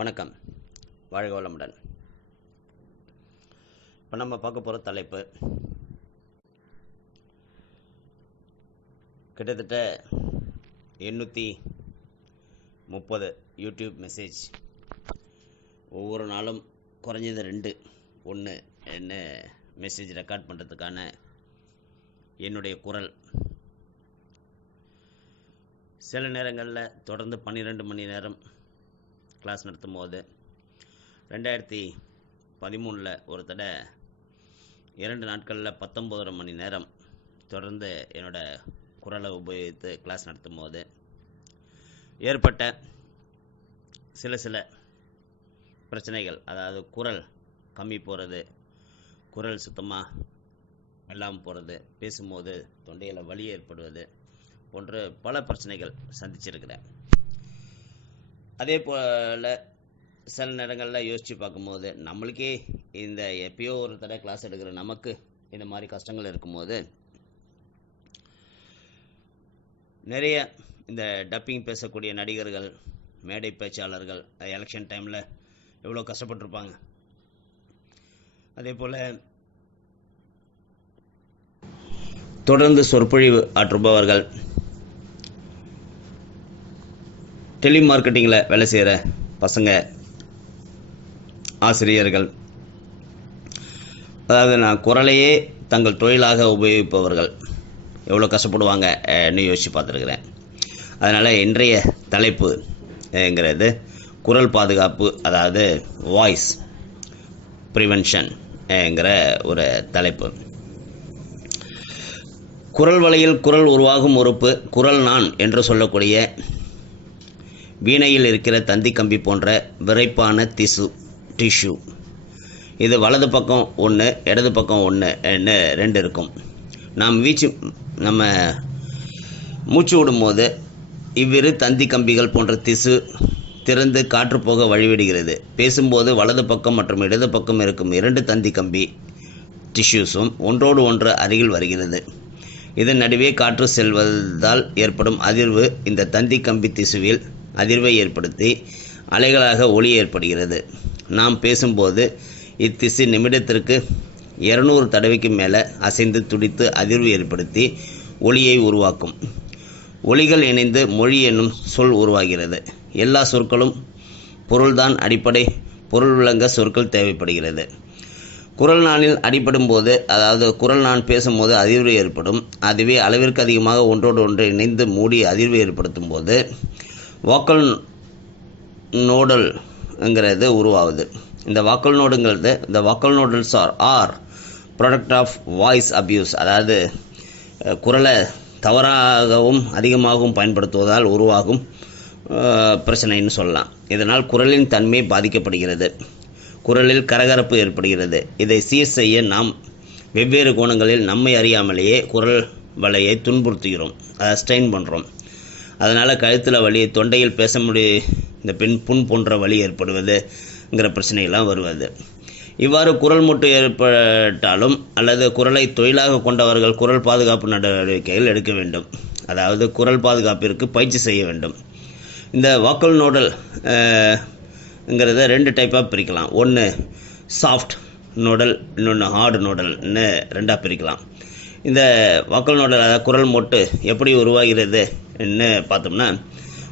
வணக்கம், வாழ்க வளமுடன். இப்போ நம்ம பார்க்க போகிற தலைப்பு கிட்டத்தட்ட 830 யூடியூப் மெசேஜ், ஒவ்வொரு நாளும் குறைஞ்சது 1 என்ன மெசேஜ் ரெக்கார்ட் பண்ணுறதுக்கான என்னுடைய குரல். சில நேரங்களில் தொடர்ந்து 12 மணி நேரம் கிளாஸ் நடத்தும் போது 2013 ஒரு தடவை 2 நாட்களில் 19 மணி நேரம் தொடர்ந்து என்னோடய குரலை உபயோகித்து கிளாஸ் நடத்தும் போது ஏற்பட்ட சில பிரச்சனைகள், அதாவது குரல் கம்மி போகிறது, குரல் சுத்தமாக இல்லாமல் போகிறது, பேசும்போது தொண்டையில் வலி ஏற்படுவது போன்ற பல பிரச்சனைகள் சந்திச்சிருக்கிறேன். அதே போல் சில நேரங்களில் யோசித்து பார்க்கும்போது நம்மளுக்கே இந்த எப்பயோ ஒரு தடவை கிளாஸ் எடுக்கிற நமக்கு இந்த மாதிரி கஷ்டங்கள் இருக்கும்போது நிறைய இந்த டப்பிங் பேசக்கூடிய நடிகர்கள், மேடை பேச்சாளர்கள் எலெக்ஷன் டைமில் எவ்வளோ கஷ்டப்பட்டிருப்பாங்க. அதே போல் தொடர்ந்து சொற்பொழிவு ஆற்றுபவர்கள், டெலிமார்க்கெட்டிங்கில் வேலை செய்கிற பசங்க, ஆசிரியர்கள், அதாவது நான் குரலையே தங்கள் தொழிலாக உபயோகிப்பவர்கள் எவ்வளோ கஷ்டப்படுவாங்கன்னு யோசித்து பார்த்துருக்குறேன். அதனால் இன்றைய தலைப்புங்கிறது குரல் பாதுகாப்பு, அதாவது வாய்ஸ் ப்ரிவென்ஷன்ங்கிற ஒரு தலைப்பு. குரல் வளையில் குரல் உருவாகும் உறுப்பு குரல் நான் என்று சொல்லக்கூடிய வீணையில் இருக்கிற தந்தி கம்பி போன்ற விரைப்பான டிஷ்யூ. இது வலது பக்கம் 1, இடது பக்கம் 1ன்னு 2 இருக்கும். நம்ம மூச்சு விடும்போது இவ்விரு தந்தி கம்பிகள் போன்ற திசு திறந்து காற்று போக வழிவிடுகிறது. பேசும்போது வலது பக்கம் மற்றும் இடது பக்கம் இருக்கும் 2 தந்தி கம்பி டிஷ்யூஸும் ஒன்றோடு ஒன்று அருகில் வருகிறது. இதன் நடுவே காற்று செல்வதால் ஏற்படும் அதிர்வு இந்த தந்தி கம்பி திசுவில் அதிர்வை ஏற்படுத்தி அலைகளாக ஒலி ஏற்படுகிறது. நாம் பேசும்போது இத்திசு நிமிடத்திற்கு 200 தடவைக்கு மேலே அசைந்து துடித்து அதிர்வு ஏற்படுத்தி ஒலியை உருவாக்கும். ஒலிகள் இணைந்து மொழி என்னும் சொல் உருவாகிறது. எல்லா சொற்களும் பொருள்தான் அடிப்படை. பொருள் விளங்க சொற்கள் தேவைப்படுகிறது. குரல் நானில் அடிபடும் போது, அதாவது குரல் நான் பேசும்போது அதிர்வு ஏற்படும். அதுவே அளவிற்கு அதிகமாக ஒன்றோடு ஒன்று இணைந்து மூடி அதிர்வு ஏற்படுத்தும் போது வாக்கல் நோடல்ங்கிறது உருவாகுது. இந்த வாக்கல் நோடுங்கிறது இந்த vocal nodules are product of voice abuse, அதாவது குரலை தவறாகவும் அதிகமாகவும் பயன்படுத்துவதால் உருவாகும் பிரச்சனைன்னு சொல்லலாம். இதனால் குரலின் தன்மை பாதிக்கப்படுகிறது, குரலில் கரகரப்பு ஏற்படுகிறது. இதை சீர் செய்ய நாம் வெவ்வேறு கோணங்களில் நம்மை அறியாமலேயே குரல் வளையை துன்புறுத்துகிறோம், அதை ஸ்ட்ரெயின் பண்ணுறோம். அதனால் கழுத்தில் வலி, தொண்டையில் பேச இந்த புண் போன்ற வலி ஏற்படுவதுங்கிற பிரச்சனைகள்லாம் வருவது. இவ்வாறு குரல் மூட்டு ஏற்பட்டாலும் அல்லது குரலை தொழிலாக கொண்டவர்கள் குரல் பாதுகாப்பு நடவடிக்கைகள் எடுக்க வேண்டும். அதாவது குரல் பாதுகாப்பிற்கு பயிற்சி செய்ய வேண்டும். இந்த வாக்கல் நோடல்ங்கிறத 2 டைப்பாக பிரிக்கலாம். ஒன்று சாஃப்ட் நோடல், இன்னொன்று ஹார்டு நோடல்னு 2ஆக பிரிக்கலாம். இந்த வாக்கல் நோடல், அதாவது குரல் மூட்டு எப்படி உருவாகிறதுன்னு பார்த்தோம்னா,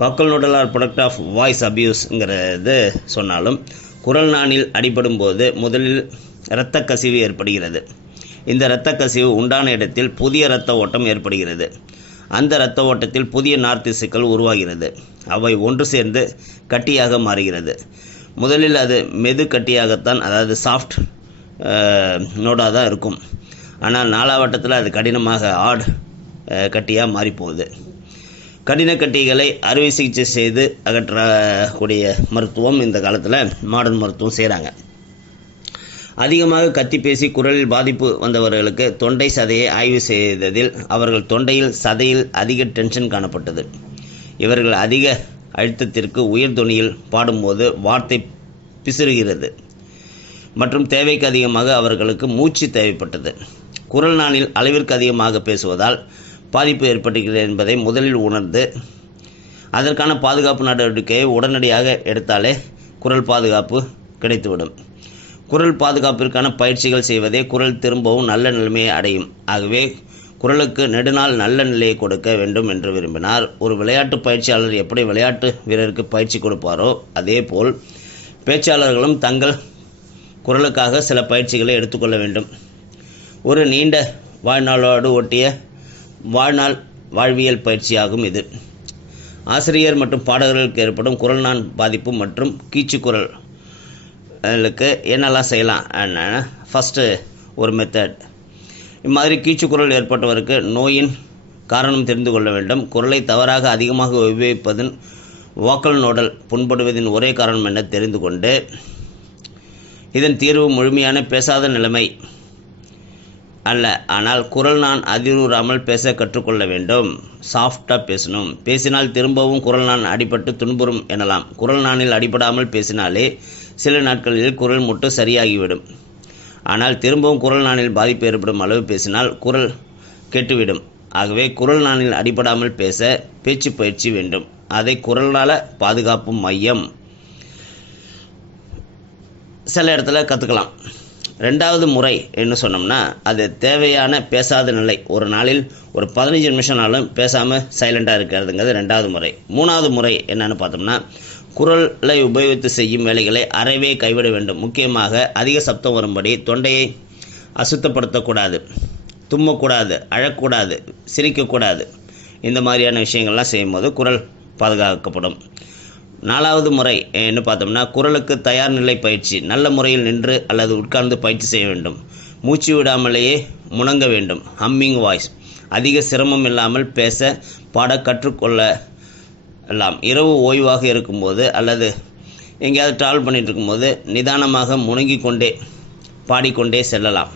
vocal nodule are product of voice அப்யூஸ்ங்கிறது சொன்னாலும் குரல் நானில் அடிபடும் போது முதலில் இரத்த கசிவு ஏற்படுகிறது. இந்த இரத்த கசிவு உண்டான இடத்தில் புதிய இரத்த ஓட்டம் ஏற்படுகிறது. அந்த இரத்த ஓட்டத்தில் புதிய நார் திசுக்கள் உருவாகிறது. அவை ஒன்று சேர்ந்து கட்டியாக மாறுகிறது. முதலில் அது மெது கட்டியாகத்தான், அதாவது சாஃப்ட் நோடாக தான் இருக்கும். ஆனால் 4ஆம் அது கடினமாக கட்டியாக மாறிப்போகுது. கடின கட்டிகளை அறுவை சிகிச்சை செய்து அகற்றக்கூடிய மருத்துவம் இந்த காலத்தில் மாடர்ன் மருத்துவம் செய்கிறாங்க. அதிகமாக கத்தி பேசி குரலில் பாதிப்பு வந்தவர்களுக்கு தொண்டை சதையை ஆய்வு செய்ததில் அவர்கள் தொண்டையில் சதையில் அதிக டென்ஷன் காணப்பட்டது. இவர்கள் அதிக அழுத்தத்திற்கு உயர் தொனியில் பாடும்போது வார்த்தை பிசுறுகிறது மற்றும் தேவைக்கு அதிகமாக அவர்களுக்கு மூச்சு தேவைப்பட்டது. குரல் நானில் அளவிற்கு அதிகமாக பேசுவதால் பாதிப்பு ஏற்படுகிறது என்பதை முதலில் உணர்ந்து அதற்கான பாதுகாப்பு நடவடிக்கையை உடனடியாக எடுத்தாலே குரல் பாதுகாப்பு கிடைத்துவிடும். குரல் பாதுகாப்பிற்கான பயிற்சிகள் செய்வதே குரல் திரும்பவும் நல்ல நிலைமையை அடையும். ஆகவே குரலுக்கு நெடுநாள் நல்ல நிலையை கொடுக்க வேண்டும் என்று விரும்பினார். ஒரு விளையாட்டு பயிற்சியாளர் எப்படி விளையாட்டு வீரருக்கு பயிற்சி கொடுப்பாரோ அதேபோல் பேச்சாளர்களும் தங்கள் குரலுக்காக சில பயிற்சிகளை எடுத்துக்கொள்ள வேண்டும். ஒரு நீண்ட வாழ்நாளோடு ஒட்டிய வாழ்வியல் பயிற்சியாகும் இது. ஆசிரியர் மற்றும் பாடகர்களுக்கு ஏற்படும் குரல் நான் பாதிப்பு மற்றும் கீச்சு குரலுக்கு என்னெல்லாம் செய்யலாம். ஃபஸ்ட்டு ஒரு மெத்தட். இம்மாதிரி கீச்சு குரல் ஏற்பட்டவருக்கு நோயின் காரணம் தெரிந்து கொள்ள வேண்டும். குரலை தவறாக அதிகமாக உபயோகிப்பதன் வோக்கல் நோடல் புண்படுவதின் ஒரே காரணம் என தெரிந்து கொண்டு இதன் தீர்வு முழுமையான பேசாத நிலைமை அல்ல, ஆனால் குரல் நான் அதிரூறாமல் பேச கற்றுக்கொள்ள வேண்டும். சாஃப்டாக பேசணும். பேசினால் திரும்பவும் குரல் நான் அடிபட்டு துன்புறும் எனலாம். குரல் நானில் அடிபடாமல் பேசினாலே சில நாட்களில் குரல் முட்டு சரியாகிவிடும். ஆனால் திரும்பவும் குரல் நானில் பாதிப்பு ஏற்படும் அளவு பேசினால் குரல் கெட்டுவிடும். ஆகவே குரல் நானில் அடிபடாமல் பேச பேச்சு பயிற்சி வேண்டும். அதை குரல் நல பாதுகாப்பு மையம் சில இடத்துல கற்றுக்கலாம். ரெண்டாவது முறை என்ன சொன்னோம்னா அது தேவையான பேசாத நிலை. ஒரு நாளில் ஒரு 15 நிமிஷம்னாலும் பேசாமல் சைலண்டாக இருக்கிறதுங்கிறது ரெண்டாவது முறை. மூணாவது முறை என்னன்னு பார்த்தோம்னா குரலை உபயோகித்து செய்யும் வேலைகளை அறவே கைவிட வேண்டும். முக்கியமாக அதிக சப்தம் வரும்படி தொண்டையை அசுத்தப்படுத்தக்கூடாது, தும்மக்கூடாது, அழக்கூடாது, சிரிக்கக்கூடாது. இந்த மாதிரியான விஷயங்கள்லாம் செய்யும்போது குரல் பாதுகாக்கப்படும். நாலாவது முறை என்ன பார்த்தோம்னா குரலுக்கு தயார் நிலை பயிற்சி. நல்ல முறையில் நின்று அல்லது உட்கார்ந்து பயிற்சி செய்ய வேண்டும். மூச்சு விடாமலேயே முணங்க வேண்டும். Humming voice. அதிக சிரமம் இல்லாமல் பேச பாட கற்றுக்கொள்ளலாம். இரவு ஓய்வாக இருக்கும்போது அல்லது எங்கேயாவது ட்ராவல் பண்ணிகிட்டு இருக்கும்போது நிதானமாக முணங்கிக் கொண்டே பாடிக்கொண்டே செல்லலாம்.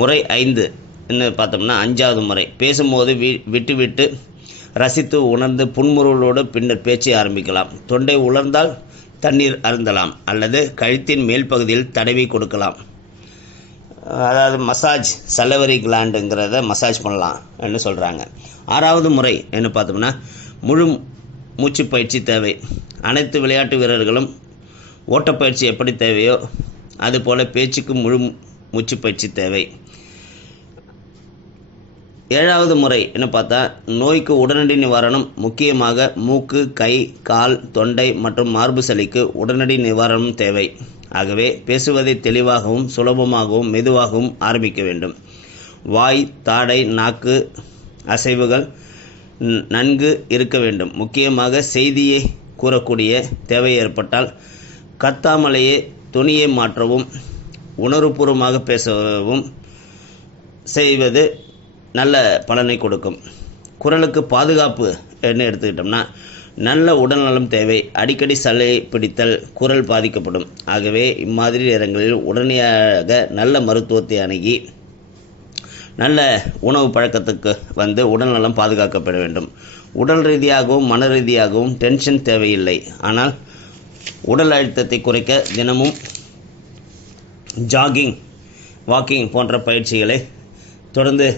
முறை 5 என்ன பார்த்தோம்னா அஞ்சாவது முறை. பேசும்போது விட்டு விட்டு ரசித்து உணர்ந்து புன்முறுவலோடு பின்னர் பேச்சை ஆரம்பிக்கலாம். தொண்டை உலர்ந்தால் தண்ணீர் அருந்தலாம் அல்லது கழுத்தின் மேல் பகுதியில் தடவி கொடுக்கலாம். அதாவது மசாஜ், சலவரி கிளாண்டுங்கிறத மசாஜ் பண்ணலாம்னு சொல்கிறாங்க. ஆறாவது முறை என்ன பார்த்தோம்னா முழு மூச்சு பயிற்சி தேவை. அனைத்து விளையாட்டு வீரர்களும் ஓட்டப்பயிற்சி எப்படி தேவையோ அதுபோல் பேச்சுக்கு முழு மூச்சு பயிற்சி தேவை. ஏழாவது முறை என்ன பார்த்தா நோய்க்கு உடனடி நிவாரணம். முக்கியமாக மூக்கு, கை, கால், தொண்டை மற்றும் மார்பு சளிக்கு உடனடி நிவாரணம் தேவை. ஆகவே பேசுவதை தெளிவாகவும் சுலபமாகவும் மெதுவாகவும் ஆரம்பிக்க வேண்டும். வாய், தாடை, நாக்கு அசைவுகள் நன்கு இருக்க வேண்டும். முக்கியமாக செய்தியை கூறக்கூடிய தேவை ஏற்பட்டால் கத்தாமலேயே துணியை மாற்றவும் உணர்வுபூர்வமாக பேசவும் செய்வது நல்ல பலனை கொடுக்கும். குரலுக்கு பாதுகாப்பு என்ன எடுத்துக்கிட்டோம்னா நல்ல உடல்நலம் தேவை. அடிக்கடி சளி பிடித்தல் குரல் பாதிக்கப்படும். ஆகவே இம்மாதிரி நேரங்களில் உடனடியாக நல்ல மருத்துவத்தை அணுகி நல்ல உணவு பழக்கத்துக்கு வந்து உடல்நலம் பாதுகாக்கப்பட வேண்டும். உடல் ரீதியாகவும் மன ரீதியாகவும் டென்ஷன் தேவையில்லை. ஆனால் உடல் அழுத்தத்தை குறைக்க தினமும் ஜாகிங், வாக்கிங் போன்ற பயிற்சிகளை தொடர்ந்து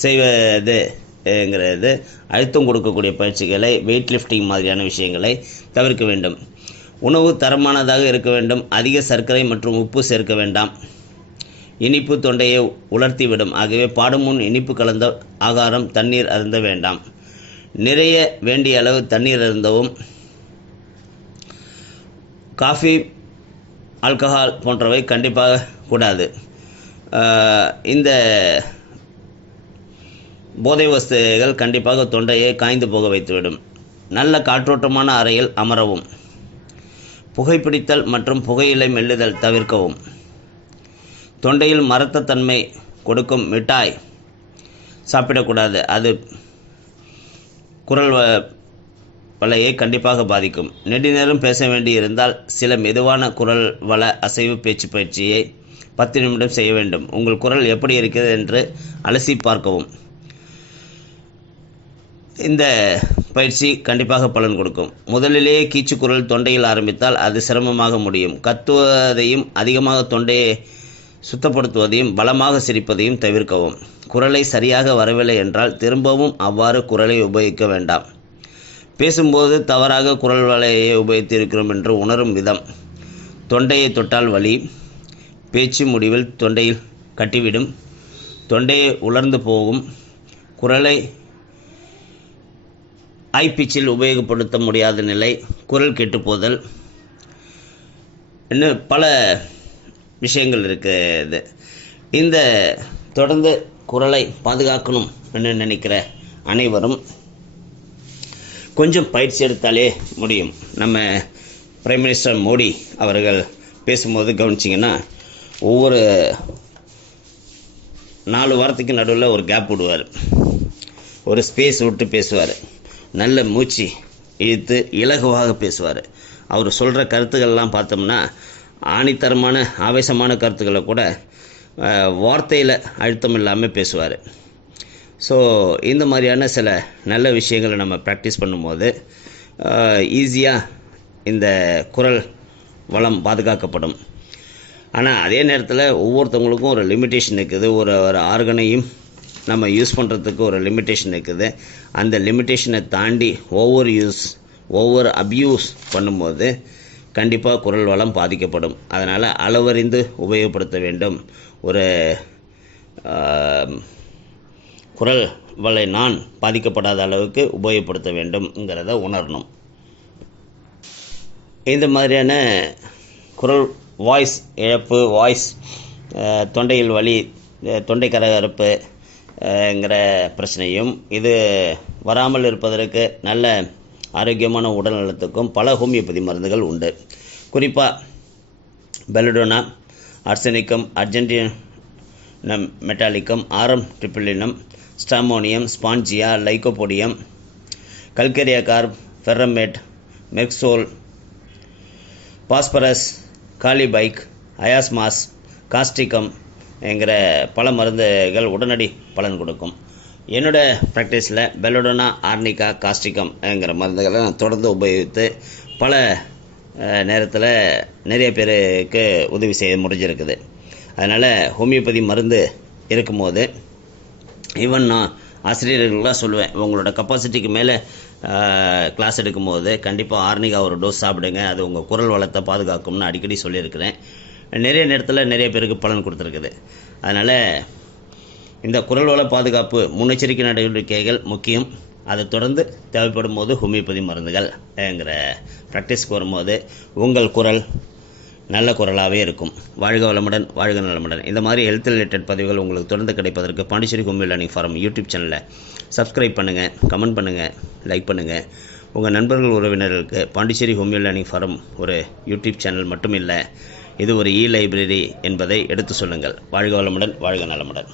செய்வதுங்கிறது அழுத்தம் கொடுக்கக்கூடிய பயிற்சிகளை, வெயிட் லிஃப்டிங் மாதிரியான விஷயங்களை தவிர்க்க வேண்டும். உணவு தரமானதாக இருக்க வேண்டும். அதிக சர்க்கரை மற்றும் உப்பு சேர்க்க வேண்டாம். இனிப்பு தொண்டையை உலர்த்திவிடும். ஆகவே பாடும் முன் இனிப்பு கலந்த ஆகாரம், தண்ணீர் அருந்த வேண்டாம். நிறைய வேண்டிய அளவு தண்ணீர் அருந்தவும். காஃபி, ஆல்கஹால் போன்றவை கண்டிப்பாக கூடாது. இந்த போதை வஸ்துகள் கண்டிப்பாக தொண்டையை காய்ந்து போக வைத்துவிடும். நல்ல காற்றோட்டமான அறையில் அமரவும். புகைப்பிடித்தல் மற்றும் புகையிலை மெல்லுதல் தவிர்க்கவும். தொண்டையில் மரத்த தன்மை கொடுக்கும் மிட்டாய் சாப்பிடக்கூடாது. அது குரல் வலையை கண்டிப்பாக பாதிக்கும். நெடுநேரம் பேச வேண்டியிருந்தால் சில மெதுவான குரல் வள அசைவு பேச்சு பயிற்சியை 10 நிமிடம் செய்ய வேண்டும். உங்கள் குரல் எப்படி இருக்கிறது என்று அலசி பார்க்கவும். இந்த பயிற்சி கண்டிப்பாக பலன் கொடுக்கும். முதலிலேயே கீச்சு குரல் தொண்டையில் ஆரம்பித்தால் அது சிரமமாக முடியும். கத்துவதையும் அதிகமாக தொண்டையை சுத்தப்படுத்துவதையும் பலமாக சிரிப்பதையும் தவிர்க்கவும். குரலை சரியாக வரவில்லை என்றால் திரும்பவும் அவ்வாறு குரலை உபயோகிக்க வேண்டாம். பேசும்போது தவறாக குரல் வளையை உபயோகித்து இருக்கிறோம் என்று உணரும் விதம். தொண்டையை தொட்டால் வலி. பேச்சு முடிவில் தொண்டையில் கட்டிவிடும். தொண்டையை உலர்ந்து போகும். குரலை ஐப்பிச்சில் உபயோகப்படுத்த முடியாத நிலை. குரல் கெட்டுப்போதல். இன்னும் பல விஷயங்கள் இருக்குது. இந்த தொடர்ந்து குரலை பாதுகாக்கணும் என்று நினைக்கிற அனைவரும் கொஞ்சம் பயிற்சி எடுத்தாலே முடியும். நம்ம பிரைம் மினிஸ்டர் மோடி அவர்கள் பேசும்போது கவனிச்சிங்கன்னா ஒவ்வொரு 4 வாரத்துக்கு நடுவில் ஒரு கேப் விடுவார், ஒரு ஸ்பேஸ் விட்டு பேசுவார். நல்ல மூச்சு இழுத்து இலகுவாக பேசுவார். அவர் சொல்கிற கருத்துக்கள்லாம் பார்த்தோம்னா ஆணித்தரமான ஆவேசமான கருத்துக்களை கூட வார்த்தையில் அழுத்தம் இல்லாமல் பேசுவார். ஸோ இந்த மாதிரியான சில நல்ல விஷயங்களை நம்ம ப்ராக்டிஸ் பண்ணும்போது ஈஸியாக இந்த குரல் வளம் பாதுகாக்கப்படும். ஆனால் அதே நேரத்தில் ஒவ்வொருத்தவங்களுக்கும் ஒரு லிமிட்டேஷன் இருக்குது. ஒரு ஆர்கனையும் நம்ம யூஸ் பண்ணுறதுக்கு ஒரு லிமிட்டேஷன் இருக்குது. அந்த லிமிட்டேஷனை தாண்டி ஒவ்வொரு அப்யூஸ் பண்ணும்போது கண்டிப்பாக குரல் வளம் பாதிக்கப்படும். அதனால் அளவறிந்து உபயோகப்படுத்த வேண்டும். ஒரு குரல் வளை நான் பாதிக்கப்படாத அளவுக்கு உபயோகப்படுத்த வேண்டும்ங்கிறத உணரணும். இந்த மாதிரியான குரல் வாய்ஸ் இழப்பு, தொண்டையில் வலி, தொண்டை கரகரப்புங்கிற பிரச்சனையும் இது வராமல் இருப்பதற்கு நல்ல ஆரோக்கியமான உடல் நலத்துக்கும் பல ஹோமியோபதி மருந்துகள் உண்டு. குறிப்பாக belladonna, ஆர்செனிக்கம், argentum metallicum, arum triphyllum, stramonium, spongia, lycopodium, calcarea carb, ferrum met, merc sol, phosphorus, kali bich, அயாஸ்மாஸ், காஸ்டிகம் என்கிற பல மருந்துகள் உடனடி பலன் கொடுக்கும். என்னோடய ப்ராக்டிஸில் பெலடோனா, ஆர்னிகா, காஸ்டிகம் என்கிற மருந்துகளை நான் தொடர்ந்து உபயோகித்து பல நேரத்தில் நிறைய பேருக்கு உதவி செய்ய முடிஞ்சிருக்குது. அதனால் ஹோமியோபதி மருந்து இருக்கும்போது ஈவன் நான் ஆசிரியர்களாக சொல்லுவேன், உங்களோட கெப்பாசிட்டிக்கு மேலே கிளாஸ் எடுக்கும்போது கண்டிப்பாக ஆர்னிகா ஒரு டோஸ் சாப்பிடுங்க, அது உங்கள் குரல் வளத்தை பாதுகாக்கும்னு அடிக்கடி சொல்லியிருக்கிறேன். நிறைய நேரத்தில் நிறைய பேருக்கு பலன் கொடுத்துருக்குது. அதனால் இந்த குரல் வள பாதுகாப்பு முன்னெச்சரிக்கை நடவடிக்கைகள் முக்கியம். அதை தொடர்ந்து தேவைப்படும் போது ஹோமியோபதி மருந்துகள்ங்கிற ப்ராக்டிஸ்க்கு வரும்போது உங்கள் குரல் நல்ல குரலாகவே இருக்கும். வாழ்க வளமுடன், வாழ்க நலமுடன். இந்த மாதிரி ஹெல்த் ரிலேட்டட் பதிவுகள் உங்களுக்கு தொடர்ந்து கிடைப்பதற்கு Pondicherry homeo learning forum YouTube சேனலை சப்ஸ்கிரைப் பண்ணுங்கள், கமெண்ட் பண்ணுங்கள், லைக் பண்ணுங்கள். உங்கள் நண்பர்கள் உறவினர்களுக்கு பாண்டிச்சேரி ஹோமியோ லேர்னிங் ஃபாரம் ஒரு யூடியூப் சேனல் மட்டும் இல்லை, இது ஒரு லைப்ரரி என்பதை எடுத்து சொல்லுங்கள். வாழ்க வளமுடன், வாழ்க நலமுடன்.